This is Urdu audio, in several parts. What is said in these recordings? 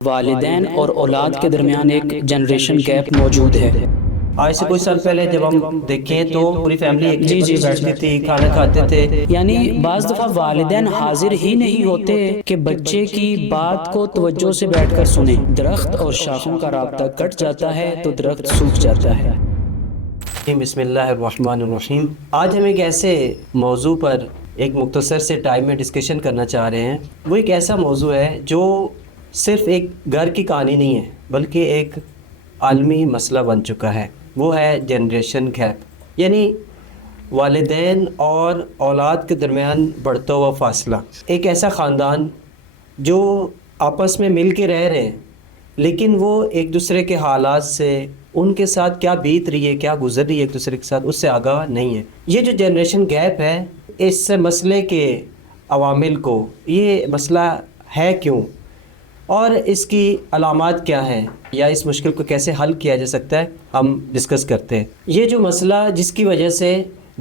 والدین اور اولاد کے درمیان ایک جنریشن گیپ موجود ہے۔ آج سے کوئی سال پہلے جب ہم دیکھیں تو پوری فیملی ایک ٹیبل پہ بیٹھتی تھی، کھانا کھاتے تھے، یعنی بعض دفعہ والدین حاضر ہی نہیں ہوتے کہ بچے کی بات کو توجہ سے بیٹھ کر سنیں۔ درخت اور شاخوں کا رابطہ کٹ جاتا ہے تو درخت سوکھ جاتا ہے۔ بسم اللہ الرحمن الرحیم۔ آج ہم ایک ایسے موضوع پر ایک مختصر سے ٹائم میں ڈسکشن کرنا چاہ رہے ہیں۔ وہ ایک ایسا موضوع ہے جو صرف ایک گھر کی کہانی نہیں ہے بلکہ ایک عالمی مسئلہ بن چکا ہے۔ وہ ہے جنریشن گیپ، یعنی والدین اور اولاد کے درمیان بڑھتا ہوا فاصلہ۔ ایک ایسا خاندان جو آپس میں مل کے رہ رہے ہیں لیکن وہ ایک دوسرے کے حالات سے، ان کے ساتھ کیا بیت رہی ہے، کیا گزر رہی ہے ایک دوسرے کے ساتھ، اس سے آگاہ نہیں ہے۔ یہ جو جنریشن گیپ ہے، اس مسئلے کے عوامل کو، یہ مسئلہ ہے کیوں اور اس کی علامات کیا ہیں یا اس مشکل کو کیسے حل کیا جا سکتا ہے، ہم ڈسکس کرتے ہیں۔ یہ جو مسئلہ جس کی وجہ سے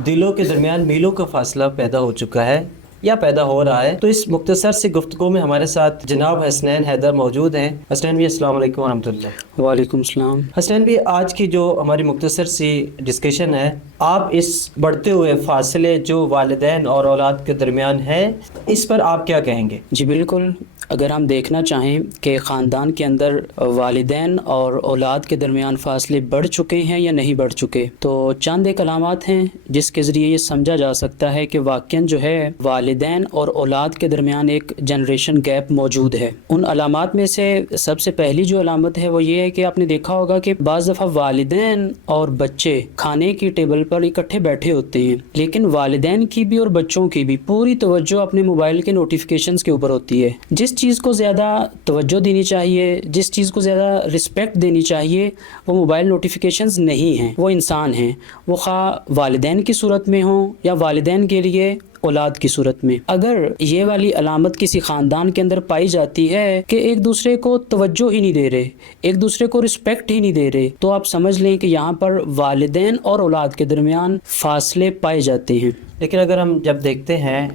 دلوں کے درمیان میلوں کا فاصلہ پیدا ہو چکا ہے یا پیدا ہو رہا ہے، تو اس مختصر سی گفتگو میں ہمارے ساتھ جناب حسنین حیدر موجود ہیں۔ حسنین بھی السلام علیکم ورحمۃ اللہ۔ وعلیکم السلام۔ حسنین بھی، آج کی جو ہماری مختصر سی ڈسکشن ہے، آپ اس بڑھتے ہوئے فاصلے جو والدین اور اولاد کے درمیان ہے، اس پر آپ کیا کہیں گے؟ جی بالکل، اگر ہم دیکھنا چاہیں کہ خاندان کے اندر والدین اور اولاد کے درمیان فاصلے بڑھ چکے ہیں یا نہیں بڑھ چکے، تو چند ایک علامات ہیں جس کے ذریعے یہ سمجھا جا سکتا ہے کہ واقعاً جو ہے والدین اور اولاد کے درمیان ایک جنریشن گیپ موجود ہے۔ ان علامات میں سے سب سے پہلی جو علامت ہے وہ یہ ہے کہ آپ نے دیکھا ہوگا کہ بعض دفعہ والدین اور بچے کھانے کی ٹیبل پر اکٹھے بیٹھے ہوتے ہیں، لیکن والدین کی بھی اور بچوں کی بھی پوری توجہ اپنے موبائل کے نوٹیفیکیشنز کے اوپر ہوتی ہے۔ جس چیز کو زیادہ توجہ دینی چاہیے، جس چیز کو زیادہ رسپیکٹ دینی چاہیے، وہ موبائل نوٹیفیکیشنز نہیں ہیں، وہ انسان ہیں، وہ خواہ والدین کی صورت میں ہوں یا والدین کے لیے اولاد کی صورت میں۔ اگر یہ والی علامت کسی خاندان کے اندر پائی جاتی ہے کہ ایک دوسرے کو توجہ ہی نہیں دے رہے، ایک دوسرے کو رسپیکٹ ہی نہیں دے رہے، تو آپ سمجھ لیں کہ یہاں پر والدین اور اولاد کے درمیان فاصلے پائے جاتے ہیں۔ لیکن اگر ہم جب دیکھتے ہیں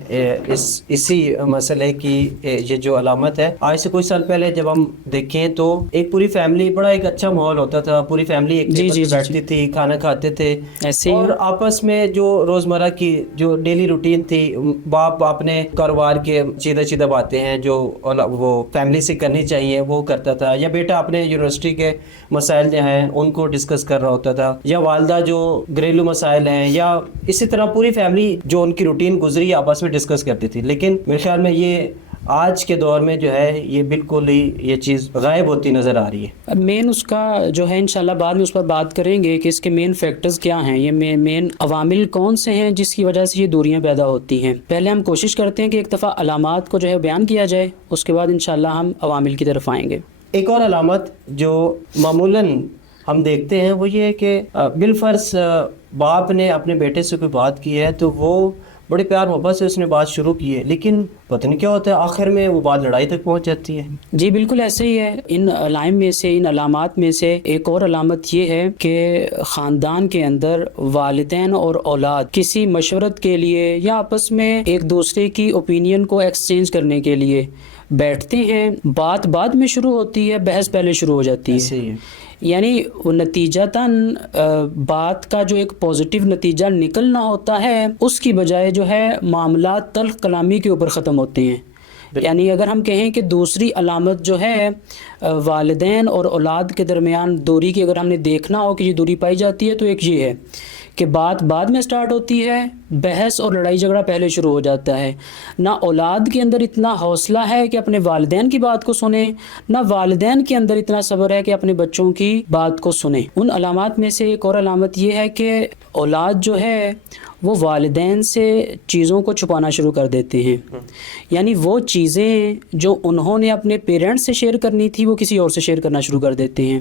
اسی مسئلے کی یہ جو علامت ہے، آج سے کوئی سال پہلے جب ہم دیکھیں تو ایک پوری فیملی، بڑا ایک اچھا ماحول ہوتا تھا، پوری فیملی ایک ٹیبل پہ بیٹھتی تھی، کھانا کھاتے تھے، اور آپس میں جو روزمرہ کی جو ڈیلی روٹین تھی، باپ اپنے کاروبار کے سیدھا باتیں ہیں جو وہ فیملی سے کرنی چاہیے وہ کرتا تھا، یا بیٹا اپنے یونیورسٹی کے مسائل جو ہیں ان کو ڈسکس کر رہا ہوتا تھا، یا والدہ جو گھریلو مسائل ہیں، یا اسی طرح پوری فیملی جو ان کی روٹین گزری آپس میں ڈسکس کرتی تھی۔ لیکن میرے خیال میں یہ آج کے دور میں جو ہے یہ بالکل ہی یہ چیز غائب ہوتی نظر آ رہی ہے۔ مین اس کا جو ہے انشاءاللہ بعد میں اس پر بات کریں گے کہ اس کے مین فیکٹرز کیا ہیں، یہ مین عوامل کون سے ہیں جس کی وجہ سے یہ دوریاں پیدا ہوتی ہیں۔ پہلے ہم کوشش کرتے ہیں کہ ایک دفعہ علامات کو جو ہے بیان کیا جائے، اس کے بعد انشاءاللہ ہم عوامل کی طرف آئیں گے۔ ایک اور علامت جو معمولاً ہم دیکھتے ہیں وہ یہ ہے کہ بالفرض باپ نے اپنے بیٹے سے کوئی بات کی ہے تو وہ بڑے پیار محبت سے اس نے بات شروع کی ہے، لیکن پتہ نہیں کیا ہوتا ہے، آخر میں وہ بات لڑائی تک پہنچ جاتی ہے۔ جی بالکل ایسے ہی ہے۔ ان علائم میں سے، ان علامات میں سے ایک اور علامت یہ ہے کہ خاندان کے اندر والدین اور اولاد کسی مشورت کے لیے یا آپس میں ایک دوسرے کی اوپینین کو ایکسچینج کرنے کے لیے بیٹھتے ہیں، بات بعد میں شروع ہوتی ہے، بحث پہلے شروع ہو جاتی ہے۔ یعنی نتیجتاً بات کا جو ایک پازیٹیو نتیجہ نکلنا ہوتا ہے، اس کی بجائے جو ہے معاملات تلخ کلامی کے اوپر ختم ہوتے ہیں۔ یعنی اگر ہم کہیں کہ دوسری علامت جو ہے والدین اور اولاد کے درمیان دوری کی، اگر ہم نے دیکھنا ہو کہ یہ دوری پائی جاتی ہے، تو ایک یہ ہے کہ بات بعد میں سٹارٹ ہوتی ہے، بحث اور لڑائی جھگڑا پہلے شروع ہو جاتا ہے۔ نہ اولاد کے اندر اتنا حوصلہ ہے کہ اپنے والدین کی بات کو سنیں، نہ والدین کے اندر اتنا صبر ہے کہ اپنے بچوں کی بات کو سنیں۔ ان علامات میں سے ایک اور علامت یہ ہے کہ اولاد جو ہے وہ والدین سے چیزوں کو چھپانا شروع کر دیتے ہیں، یعنی وہ چیزیں جو انہوں نے اپنے پیرنٹس سے شیئر کرنی تھی وہ کسی اور سے شیئر کرنا شروع کر دیتے ہیں۔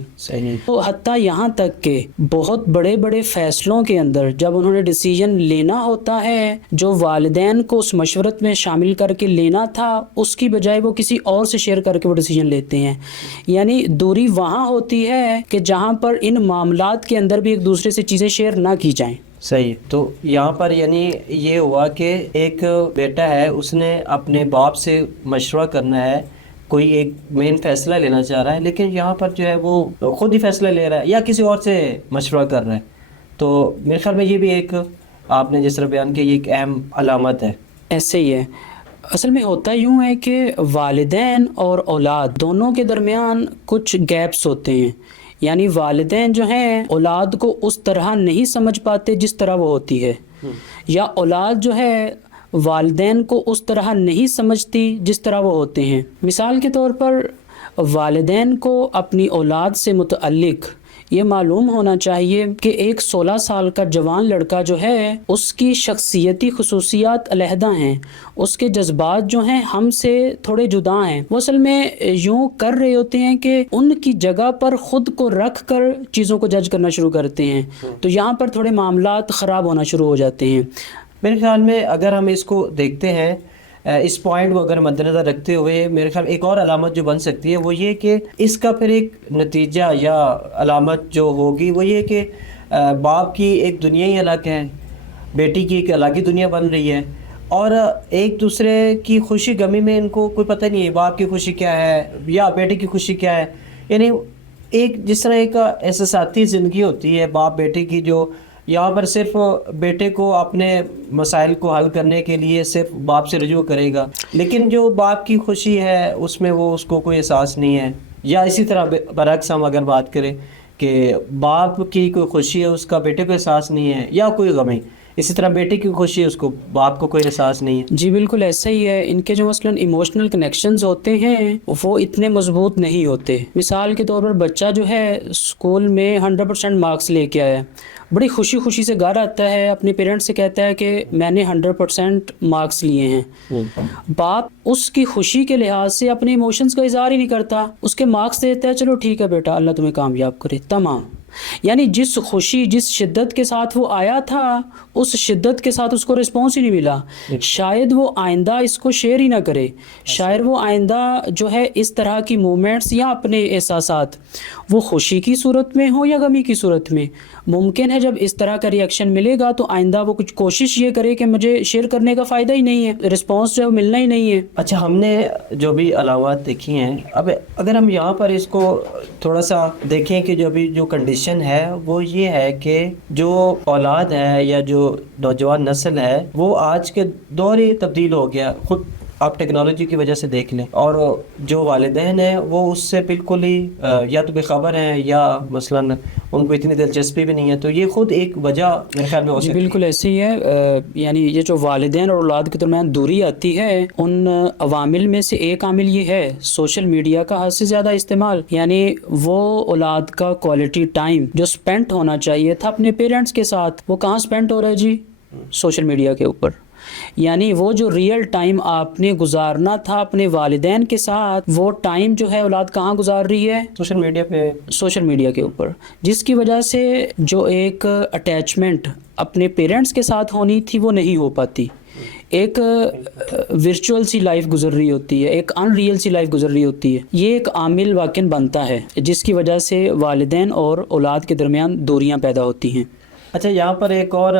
تو حتیٰ یہاں تک کہ بہت بڑے بڑے فیصلوں کے اندر جب انہوں نے ڈیسیجن لینا ہوتا ہے، جو والدین کو اس مشورت میں شامل کر کے لینا تھا، اس کی بجائے وہ کسی اور سے شیئر کر کے وہ ڈیسیجن لیتے ہیں۔ یعنی دوری وہاں ہوتی ہے کہ جہاں پر ان معاملات کے اندر بھی ایک دوسرے سے چیزیں شیئر نہ کی جائیں۔ صحیح۔ تو یہاں پر یعنی یہ ہوا کہ ایک بیٹا ہے، اس نے اپنے باپ سے مشورہ کرنا ہے کوئی ایک مین فیصلہ لینا چاہ رہا ہے، لیکن یہاں پر جو ہے وہ خود ہی فیصلہ لے رہا ہے یا کسی اور سے مشورہ کر رہا ہے. تو میرے خیال میں یہ بھی ایک آپ نے جس طرح بیان کیا یہ ایک اہم علامت ہے. ایسے ہی ہے. اصل میں ہوتا یوں ہے کہ والدین اور اولاد دونوں کے درمیان کچھ گیپس ہوتے ہیں. یعنی والدین جو ہیں اولاد کو اس طرح نہیں سمجھ پاتے جس طرح وہ ہوتی ہے، یا اولاد جو ہے والدین کو اس طرح نہیں سمجھتی جس طرح وہ ہوتے ہیں. مثال کے طور پر والدین کو اپنی اولاد سے متعلق یہ معلوم ہونا چاہیے کہ ایک 16 سال کا جوان لڑکا جو ہے اس کی شخصیتی خصوصیات علیحدہ ہیں، اس کے جذبات جو ہیں ہم سے تھوڑے جدا ہیں. وہ اصل میں یوں کر رہے ہوتے ہیں کہ ان کی جگہ پر خود کو رکھ کر چیزوں کو جج کرنا شروع کرتے ہیں، تو یہاں پر تھوڑے معاملات خراب ہونا شروع ہو جاتے ہیں. میرے خیال میں اگر ہم اس کو دیکھتے ہیں، اس پوائنٹ کو اگر مد نظر رکھتے ہوئے، میرے خیال ایک اور علامت جو بن سکتی ہے وہ یہ کہ اس کا پھر ایک نتیجہ یا علامت جو ہوگی وہ یہ کہ باپ کی ایک دنیا ہی الگ ہے، بیٹی کی ایک الگ ہی دنیا بن رہی ہے، اور ایک دوسرے کی خوشی غمی میں ان کو کوئی پتہ نہیں ہے باپ کی خوشی کیا ہے یا بیٹی کی خوشی کیا ہے. یعنی ایک جس طرح ایک احساساتی زندگی ہوتی ہے باپ بیٹے کی، جو یہاں پر صرف بیٹے کو اپنے مسائل کو حل کرنے کے لیے صرف باپ سے رجوع کرے گا، لیکن جو باپ کی خوشی ہے اس میں وہ اس کو کوئی احساس نہیں ہے. یا اسی طرح برعکس ہم اگر بات کریں کہ باپ کی کوئی خوشی ہے اس کا بیٹے کو احساس نہیں ہے، یا کوئی غمی، اسی طرح بیٹے کی خوشی ہے اس کو باپ کو کوئی احساس نہیں ہے. جی بالکل ایسا ہی ہے. ان کے جو مثلاً ایموشنل کنیکشنز ہوتے ہیں وہ اتنے مضبوط نہیں ہوتے. مثال کے طور پر بچہ جو ہے اسکول میں 100% مارکس لے کے آیا، بڑی خوشی خوشی سے گھر آتا ہے، اپنے پیرنٹس سے کہتا ہے کہ میں نے 100% مارکس لیے ہیں. باپ اس کی خوشی کے لحاظ سے اپنے ایموشنز کا اظہار ہی نہیں کرتا، اس کے مارکس دیتا ہے، چلو ٹھیک ہے بیٹا اللہ تمہیں کامیاب کرے، تمام. یعنی جس خوشی جس شدت کے ساتھ وہ آیا تھا اس شدت کے ساتھ اس کو رسپانس ہی نہیں ملا. شاید وہ آئندہ اس کو شیئر ہی نہ کرے، شاید وہ آئندہ جو ہے اس طرح کی مومنٹس یا اپنے احساسات وہ خوشی کی صورت میں ہو یا غمی کی صورت میں، ممکن ہے جب اس طرح کا ریئیکشن ملے گا تو آئندہ وہ کچھ کوشش یہ کرے کہ مجھے شیئر کرنے کا فائدہ ہی نہیں ہے، رسپانس جو ہے ملنا ہی نہیں ہے. اچھا، ہم نے جو بھی علامات دیکھی ہیں، اب اگر ہم یہاں پر اس کو تھوڑا سا دیکھیں کہ جو بھی جو کنڈیشن ہے وہ یہ ہے کہ جو اولاد ہے یا جو نوجوان نسل ہے وہ آج کے دور ہی تبدیل ہو گیا. خود آپ ٹیکنالوجی کی وجہ سے دیکھ لیں، اور جو والدین ہیں وہ اس سے بالکل ہی یا تو بے خبر ہیں یا مثلاً ان کو اتنی دلچسپی بھی نہیں ہے. تو یہ خود ایک وجہ میرے خیال میں ہو سکتی ہے. بالکل ایسے ہی ہے. یعنی یہ جو والدین اور اولاد کے درمیان دوری آتی ہے ان عوامل میں سے ایک عامل یہ ہے سوشل میڈیا کا حد سے زیادہ استعمال. یعنی وہ اولاد کا کوالٹی ٹائم جو سپینڈ ہونا چاہیے تھا اپنے پیرنٹس کے ساتھ وہ کہاں سپینڈ ہو رہا ہے جی؟ سوشل میڈیا کے اوپر. یعنی وہ جو ریئل ٹائم آپ نے گزارنا تھا اپنے والدین کے ساتھ وہ ٹائم جو ہے اولاد کہاں گزار رہی ہے؟ سوشل میڈیا پہ، سوشل میڈیا کے اوپر، جس کی وجہ سے جو ایک اٹیچمنٹ اپنے پیرنٹس کے ساتھ ہونی تھی وہ نہیں ہو پاتی. ایک ورچوئل سی لائف گزر رہی ہوتی ہے، ایک ان ریئل سی لائف گزر رہی ہوتی ہے. یہ ایک عامل واقعاً بنتا ہے جس کی وجہ سے والدین اور اولاد کے درمیان دوریاں پیدا ہوتی ہیں. اچھا، یہاں پر ایک اور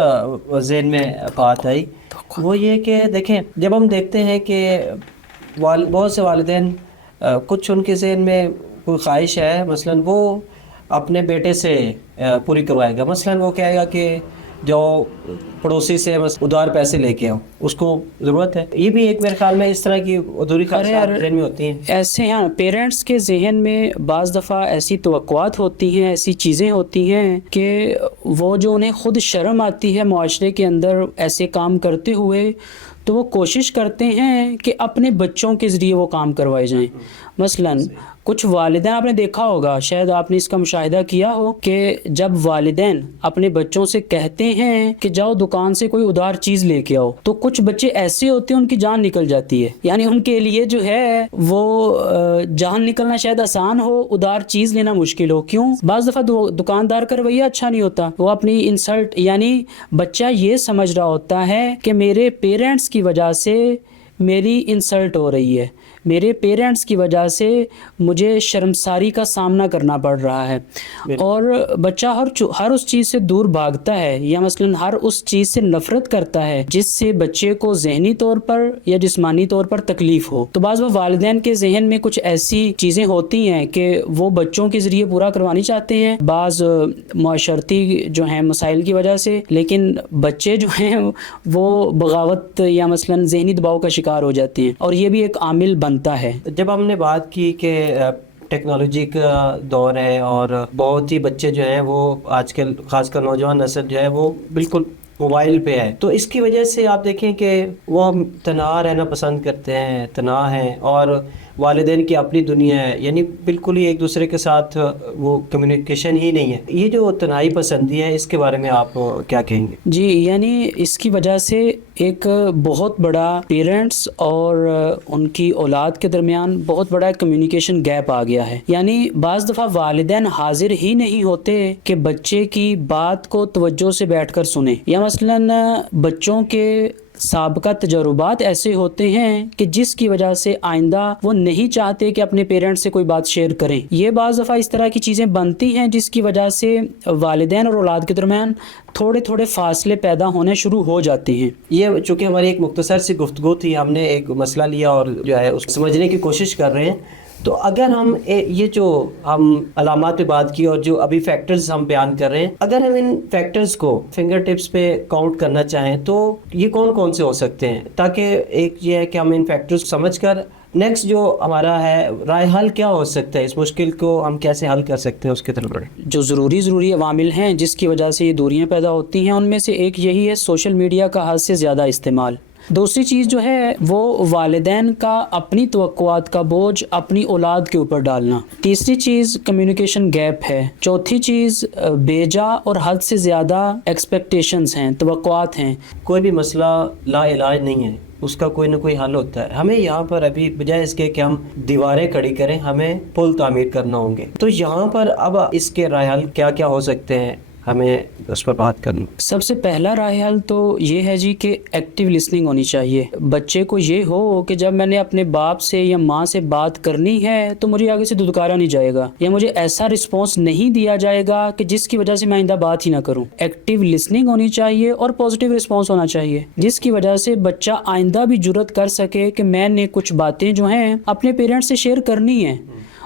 ذہن میں بات آئی، وہ یہ کہ دیکھیں جب ہم دیکھتے ہیں کہ بہت سے والدین کچھ ان کے ذہن میں کوئی خواہش ہے، مثلاً وہ اپنے بیٹے سے پوری کروائے گا. مثلاً وہ کہے گا کہ جو پڑوسی سے بس ادھار پیسے لے کے آؤ، اس کو ضرورت ہے. یہ بھی ایک میرے خیال میں اس طرح کی ادھوری خواہشات ذہن میں ہوتی ہیں. ایسے ہاں پیرنٹس کے ذہن میں بعض دفعہ ایسی توقعات ہوتی ہیں، ایسی چیزیں ہوتی ہیں کہ وہ جو انہیں خود شرم آتی ہے معاشرے کے اندر ایسے کام کرتے ہوئے تو وہ کوشش کرتے ہیں کہ اپنے بچوں کے ذریعے وہ کام کروائے جائیں. مثلاً کچھ والدین آپ نے دیکھا ہوگا، شاید آپ نے اس کا مشاہدہ کیا ہو کہ جب والدین اپنے بچوں سے کہتے ہیں کہ جاؤ دکان سے کوئی ادھار چیز لے کے آؤ تو کچھ بچے ایسے ہوتے ہیں ان کی جان نکل جاتی ہے. یعنی ان کے لیے جو ہے وہ جان نکلنا شاید آسان ہو، ادھار چیز لینا مشکل ہو. کیوں؟ بعض دفعہ دکاندار کا رویہ اچھا نہیں ہوتا، وہ اپنی انسلٹ، یعنی بچہ یہ سمجھ رہا ہوتا ہے کہ میرے پیرنٹس کی وجہ سے میری انسلٹ ہو رہی ہے، میرے پیرنٹس کی وجہ سے مجھے شرمساری کا سامنا کرنا پڑ رہا ہے، اور بچہ ہر اس چیز سے دور بھاگتا ہے، یا مثلاً ہر اس چیز سے نفرت کرتا ہے جس سے بچے کو ذہنی طور پر یا جسمانی طور پر تکلیف ہو۔ تو بعض والدین کے ذہن میں کچھ ایسی چیزیں ہوتی ہیں کہ وہ بچوں کے ذریعے پورا کروانی چاہتے ہیں، بعض معاشرتی جو ہیں مسائل کی وجہ سے، لیکن بچے جو ہیں وہ بغاوت یا مثلاً ذہنی دباؤ کا شکار ہو جاتے ہیں، اور یہ بھی ایک عامل بنتا ہے۔ جب ہم نے بات کی کہ ٹیکنالوجی کا دور ہے اور بہت ہی بچے جو ہیں وہ آج کل خاص کر نوجوان نسل جو ہے وہ بالکل موبائل پہ ہے، تو اس کی وجہ سے آپ دیکھیں کہ وہ تنہا رہنا پسند کرتے ہیں، تنہا ہیں، اور والدین کی اپنی دنیا ہے، یعنی بالکل ہی ایک دوسرے کے ساتھ وہ کمیونیکیشن ہی نہیں ہے۔ یہ جو تنہائی پسندی ہے، اس کے بارے میں آپ کیا کہیں گے؟ جی، یعنی اس کی وجہ سے ایک بہت بڑا پیرنٹس اور ان کی اولاد کے درمیان بہت بڑا کمیونیکیشن گیپ آ گیا ہے۔ یعنی بعض دفعہ والدین حاضر ہی نہیں ہوتے کہ بچے کی بات کو توجہ سے بیٹھ کر سنیں، یا مثلاً بچوں کے سابقہ تجربات ایسے ہوتے ہیں کہ جس کی وجہ سے آئندہ وہ نہیں چاہتے کہ اپنے پیرنٹس سے کوئی بات شیئر کریں۔ یہ بعض دفعہ اس طرح کی چیزیں بنتی ہیں جس کی وجہ سے والدین اور اولاد کے درمیان تھوڑے تھوڑے فاصلے پیدا ہونے شروع ہو جاتے ہیں۔ یہ چونکہ ہماری ایک مختصر سی گفتگو تھی، ہم نے ایک مسئلہ لیا اور جو ہے اس کو سمجھنے کی کوشش کر رہے ہیں، تو اگر ہم یہ جو ہم علامات پہ بات کی اور جو ابھی فیکٹرز ہم بیان کر رہے ہیں، اگر ہم ان فیکٹرز کو فنگر ٹپس پہ کاؤنٹ کرنا چاہیں تو یہ کون کون سے ہو سکتے ہیں، تاکہ ایک یہ ہے کہ ہم ان فیکٹرز سمجھ کر نیکسٹ جو ہمارا ہے رائے حل کیا ہو سکتا ہے، اس مشکل کو ہم کیسے حل کر سکتے ہیں، اس کی طرف بڑھیں۔ جو ضروری عوامل ہیں جس کی وجہ سے یہ دوریاں پیدا ہوتی ہیں، ان میں سے ایک یہی ہے سوشل میڈیا کا حد سے زیادہ استعمال۔ دوسری چیز جو ہے وہ والدین کا اپنی توقعات کا بوجھ اپنی اولاد کے اوپر ڈالنا۔ تیسری چیز کمیونیکیشن گیپ ہے۔ چوتھی چیز بیجا اور حد سے زیادہ ایکسپیکٹیشنز ہیں، توقعات ہیں۔ کوئی بھی مسئلہ لا علاج نہیں ہے، اس کا کوئی نہ کوئی حل ہوتا ہے۔ ہمیں یہاں پر ابھی بجائے اس کے کہ ہم دیواریں کھڑی کریں، ہمیں پل تعمیر کرنا ہوں گے۔ تو یہاں پر اب اس کے رائے حل کیا کیا ہو سکتے ہیں، ہمیں اس پر بات کرنی۔ سب سے پہلا رائے حل تو یہ ہے جی کہ ایکٹیو لسننگ ہونی چاہیے۔ بچے کو یہ ہو کہ جب میں نے اپنے باپ سے یا ماں سے بات کرنی ہے تو مجھے آگے سے دھتکارا نہیں جائے گا، یا مجھے ایسا رسپانس نہیں دیا جائے گا کہ جس کی وجہ سے میں آئندہ بات ہی نہ کروں۔ ایکٹیو لسننگ ہونی چاہیے اور پازیٹیو رسپانس ہونا چاہیے، جس کی وجہ سے بچہ آئندہ بھی جرأت کر سکے کہ میں نے کچھ باتیں جو ہیں اپنے پیرنٹس سے شیئر کرنی ہیں،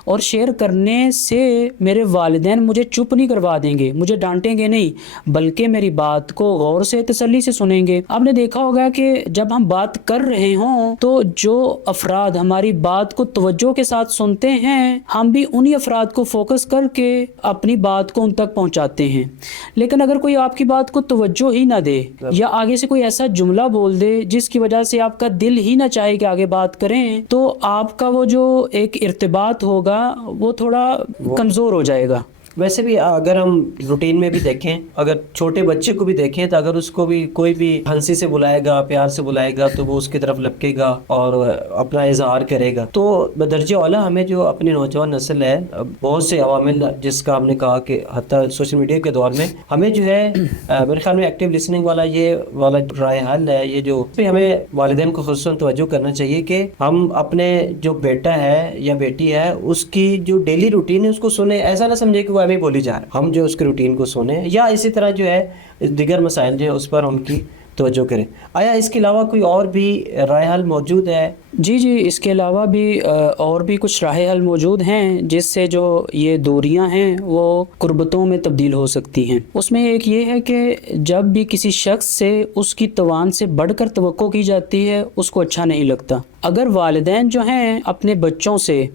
اور شیئر کرنے سے میرے والدین مجھے چپ نہیں کروا دیں گے، مجھے ڈانٹیں گے نہیں، بلکہ میری بات کو غور سے تسلی سے سنیں گے۔ آپ نے دیکھا ہوگا کہ جب ہم بات کر رہے ہوں تو جو افراد ہماری بات کو توجہ کے ساتھ سنتے ہیں، ہم بھی انہی افراد کو فوکس کر کے اپنی بات کو ان تک پہنچاتے ہیں۔ لیکن اگر کوئی آپ کی بات کو توجہ ہی نہ دے، یا آگے سے کوئی ایسا جملہ بول دے جس کی وجہ سے آپ کا دل ہی نہ چاہے کہ آگے بات کریں، تو آپ کا وہ جو ایک ارتباط ہوگا وہ تھوڑا کمزور ہو جائے گا۔ ویسے بھی اگر ہم روٹین میں بھی دیکھیں، اگر چھوٹے بچے کو بھی دیکھیں تو اگر اس کو بھی کوئی بھی ہنسی سے بلائے گا، پیار سے بلائے گا، تو وہ اس کی طرف لپکے گا اور اپنا اظہار کرے گا۔ تو بدرجہ اولا ہمیں جو اپنی نوجوان نسل ہے، بہت سے عوامل جس کا ہم نے کہا کہ حتیٰ سوشل میڈیا کے دور میں ہمیں جو ہے میرے خیال میں ایکٹیو لسننگ والا یہ والا رائے حل ہے، یہ جو پہ ہمیں والدین کو خصوصاً توجہ کرنا چاہیے کہ ہم اپنے جو بیٹا ہے یا بیٹی ہے اس کی جو ڈیلی روٹین ہے اس کو سنیں، ایسا نہ سمجھے کہ وہ ہمیں بولی جا رہا ہے، ہم جو اس کے روٹین کو سنیں، یا اسی طرح جو ہے دیگر مسائل جو ہے اس پر ان کی توجہ کریں۔ آیا اس کے علاوہ کوئی اور بھی رائے حل موجود ہے؟ جی، اس کے علاوہ بھی اور بھی کچھ راہ حل موجود ہیں جس سے جو یہ دوریاں ہیں وہ قربتوں میں تبدیل ہو سکتی ہیں۔ اس میں ایک یہ ہے کہ جب بھی کسی شخص سے اس کی توان سے بڑھ کر توقع کی جاتی ہے، اس کو اچھا نہیں لگتا۔ اگر والدین جو ہیں اپنے بچوں سے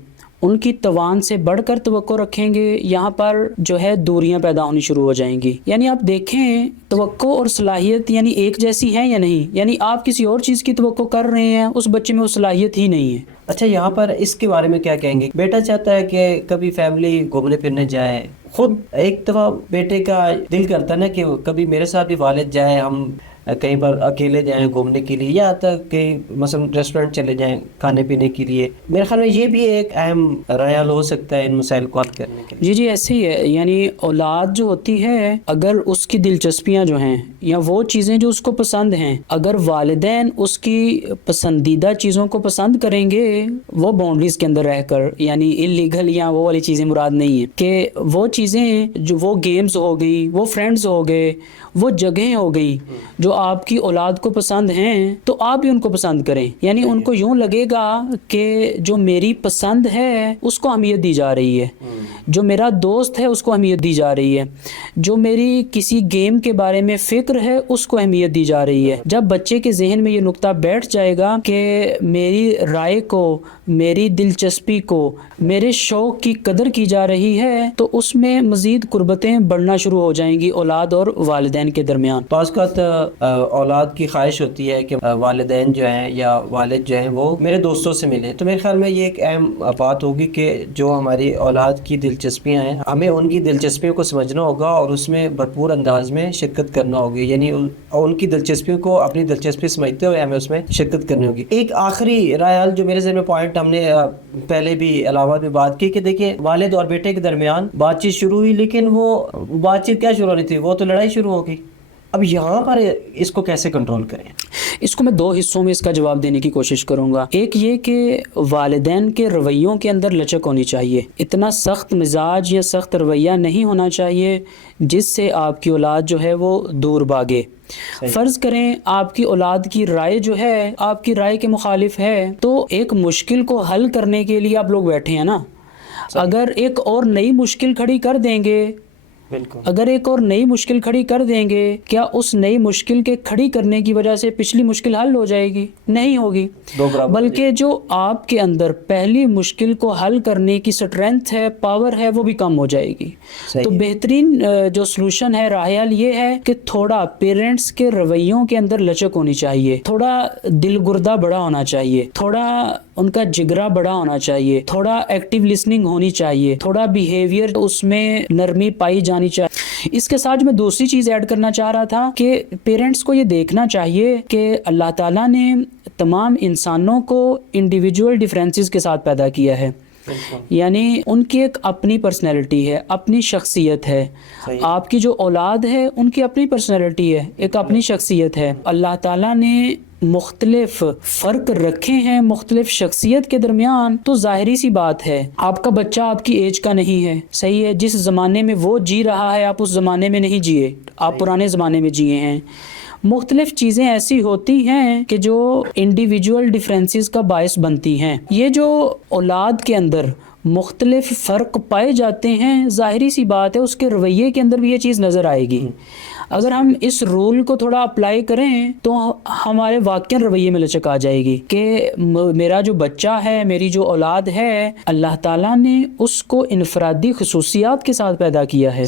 ان کی توان سے بڑھ کر توقع رکھیں گے، یہاں پر جو ہے دوریاں پیدا ہونی شروع ہو جائیں گی۔ یعنی آپ دیکھیں توقع اور صلاحیت یعنی ایک جیسی ہے یا نہیں، یعنی آپ کسی اور چیز کی توقع کر رہے ہیں، اس بچے میں وہ صلاحیت ہی نہیں ہے۔ اچھا، یہاں پر اس کے بارے میں کیا کہیں گے؟ بیٹا چاہتا ہے کہ کبھی فیملی گھومنے پھرنے جائے، خود ایک دفعہ بیٹے کا دل کرتا نا کہ کبھی میرے ساتھ بھی والد جائے، ہم کہیں پر اکیلے جائیں گھومنے کے لیے یا تک کہ مثلا ریسٹورینٹ چلے جائیں کھانے پینے کے لیے. میرے خیال میں یہ بھی ایک اہم رائے حل ہو سکتا ہے ان مسائل کو حل کرنے کے لیے. جی ایسے ہی ہے. یعنی اولاد جو ہوتی ہے اگر اس کی دلچسپیاں جو ہیں یا وہ چیزیں جو اس کو پسند ہیں, اگر والدین اس کی پسندیدہ چیزوں کو پسند کریں گے وہ باؤنڈریز کے اندر رہ کر, یعنی انلیگل یا وہ والی چیزیں مراد نہیں ہیں, کہ وہ چیزیں جو وہ گیمز ہو گئی, وہ فرینڈز ہو گئے, وہ جگہیں ہو گئی جو آپ کی اولاد کو پسند ہیں تو آپ بھی ان کو پسند کریں. یعنی ان کو یوں لگے گا کہ جو میری پسند ہے اس کو اہمیت دی جا رہی ہے, جو میرا دوست ہے اس کو اہمیت دی جا رہی ہے, جو میری کسی گیم کے بارے میں فکر ہے اس کو اہمیت دی جا رہی ہے. جب بچے کے ذہن میں یہ نقطہ بیٹھ جائے گا کہ میری رائے کو, میری دلچسپی کو, میرے شوق کی قدر کی جا رہی ہے تو اس میں مزید قربتیں بڑھنا شروع ہو جائیں گی اولاد اور والدین کے درمیان. بعض اوقات اولاد کی خواہش ہوتی ہے کہ والدین جو ہیں یا والد جو ہیں وہ میرے دوستوں سے ملیں, تو میرے خیال میں یہ ایک اہم بات ہوگی کہ جو ہماری اولاد کی دلچسپیاں ہیں ہمیں ان کی دلچسپیوں کو سمجھنا ہوگا اور اس میں بھرپور انداز میں شرکت کرنا ہوگی. یعنی ان کی دلچسپیوں کو اپنی دلچسپی سمجھتے ہوئے ہمیں اس میں شرکت کرنی ہوگی. ایک آخری رائے حل جو میرے ذہن میں پوائنٹ ہم نے پہلے بھی علاوہ میں بات کی کہ دیکھیں والد اور بیٹے کے درمیان بات چیت شروع ہوئی, لیکن وہ بات چیت کیا شروع ہونی تھی, وہ تو لڑائی شروع ہو گئی. اب یہاں پر اس کو کیسے کنٹرول کریں؟ اس کو میں دو حصوں میں اس کا جواب دینے کی کوشش کروں گا. ایک یہ کہ والدین کے رویوں کے اندر لچک ہونی چاہیے, اتنا سخت مزاج یا سخت رویہ نہیں ہونا چاہیے جس سے آپ کی اولاد جو ہے وہ دور بھاگے. فرض کریں آپ کی اولاد کی رائے جو ہے آپ کی رائے کے مخالف ہے تو ایک مشکل کو حل کرنے کے لیے آپ لوگ بیٹھے ہیں نا, اگر ایک اور نئی مشکل کھڑی کر دیں گے, اگر ایک اور نئی مشکل کھڑی کر دیں گے, کیا اس نئی مشکل کے کھڑی کرنے کی وجہ سے پچھلی مشکل حل ہو جائے گی؟ نہیں ہوگی, بلکہ جو آپ کے اندر پہلی مشکل کو حل کرنے کی سٹرینتھ ہے, پاور ہے, وہ بھی کم ہو جائے گی. تو بہترین جو سلوشن ہے, راہ حل یہ ہے کہ تھوڑا پیرنٹس کے رویوں کے اندر لچک ہونی چاہیے, تھوڑا دل گردہ بڑا ہونا چاہیے, تھوڑا ان کا جگرا بڑا ہونا چاہیے, تھوڑا ایکٹیو لسننگ ہونی چاہیے, تھوڑا بیہیویئر اس میں نرمی پائی جانی چاہیے. اس کے ساتھ میں دوسری چیز ایڈ کرنا چاہ رہا تھا کہ پیرنٹس کو یہ دیکھنا چاہیے کہ اللہ تعالیٰ نے تمام انسانوں کو انڈیویجول ڈیفرنسز کے ساتھ پیدا کیا ہے. یعنی ان کی ایک اپنی پرسنالٹی ہے, اپنی شخصیت ہے. آپ کی جو اولاد ہے ان کی اپنی پرسنالٹی ہے, ایک اپنی شخصیت ہے. اللہ تعالیٰ نے مختلف فرق رکھے ہیں مختلف شخصیت کے درمیان, تو ظاہری سی بات ہے آپ کا بچہ آپ کی ایج کا نہیں ہے, صحیح ہے, جس زمانے میں وہ جی رہا ہے آپ اس زمانے میں نہیں جیے, آپ پرانے زمانے میں جیے ہیں. مختلف چیزیں ایسی ہوتی ہیں کہ جو انڈیویجول ڈیفرنسز کا باعث بنتی ہیں. یہ جو اولاد کے اندر مختلف فرق پائے جاتے ہیں, ظاہری سی بات ہے اس کے رویے کے اندر بھی یہ چیز نظر آئے گی. اگر ہم اس رول کو تھوڑا اپلائی کریں تو ہمارے واقعی رویے میں لچک آ جائے گی کہ میرا جو بچہ ہے, میری جو اولاد ہے, اللہ تعالیٰ نے اس کو انفرادی خصوصیات کے ساتھ پیدا کیا ہے.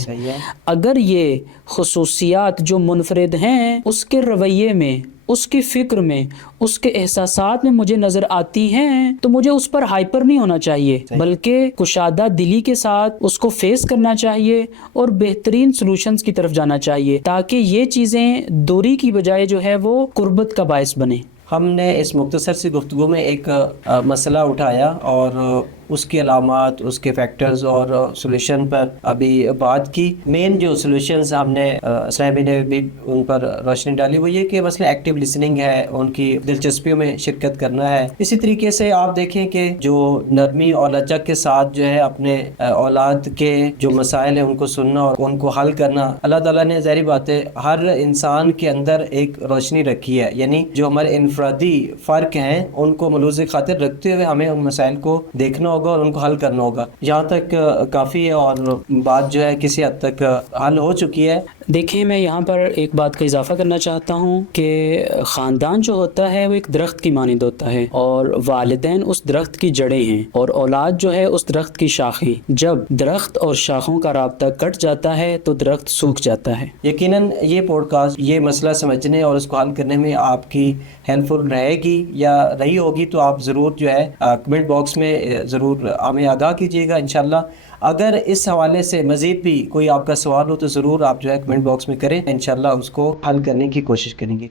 اگر یہ خصوصیات جو منفرد ہیں اس کے رویے میں, اس کی فکر میں, اس کے احساسات میں مجھے نظر آتی ہیں تو مجھے اس پر ہائپر نہیں ہونا چاہیے, بلکہ کشادہ دلی کے ساتھ اس کو فیس کرنا چاہیے اور بہترین سلوشنز کی طرف جانا چاہیے تاکہ یہ چیزیں دوری کی بجائے جو ہے وہ قربت کا باعث بنے. ہم نے اس مختصر سی گفتگو میں ایک مسئلہ اٹھایا اور اس کے علامات, اس کے فیکٹرز اور سولوشن پر ابھی بات کی. مین جو سولوشنز ہم نے صاحب نے بھی ان پر روشنی ڈالی وہ یہ کہ مثلا ایکٹیو لسننگ ہے, ان کی دلچسپیوں میں شرکت کرنا ہے. اسی طریقے سے آپ دیکھیں کہ جو نرمی اور لچک کے ساتھ جو ہے اپنے اولاد کے جو مسائل ہیں ان کو سننا اور ان کو حل کرنا. اللہ تعالیٰ نے ظاہری بات ہے ہر انسان کے اندر ایک روشنی رکھی ہے, یعنی جو ہمارے انفرادی فرق ہیں ان کو ملوز خاطر رکھتے ہوئے ہمیں ان مسائل کو دیکھنا ہوگا اور ان کو حل کرنا ہوگا. یہاں تک کافی ہے اور بات جو ہے کسی حد تک حل ہو چکی ہے. دیکھیں میں یہاں پر ایک بات کا اضافہ کرنا چاہتا ہوں کہ خاندان جو ہوتا ہے وہ ایک درخت کی مانند ہوتا ہے اور والدین اس درخت کی جڑیں ہیں اور اولاد جو ہے اس درخت کی شاخیں. جب درخت اور شاخوں کا رابطہ کٹ جاتا ہے تو درخت سوکھ جاتا ہے. یقیناً یہ پوڈ کاسٹ یہ مسئلہ سمجھنے اور اس کو حل کرنے میں آپ کی ہیلپ فل رہے گی یا رہی ہوگی, تو آپ ضرور جو ہے کمنٹ باکس میں ضرور ضرور ہمیں آگاہ کیجیے گا انشاءاللہ. اگر اس حوالے سے مزید بھی کوئی آپ کا سوال ہو تو ضرور آپ جو ہے کمنٹ باکس میں کریں، انشاءاللہ اس کو حل کرنے کی کوشش کریں گے.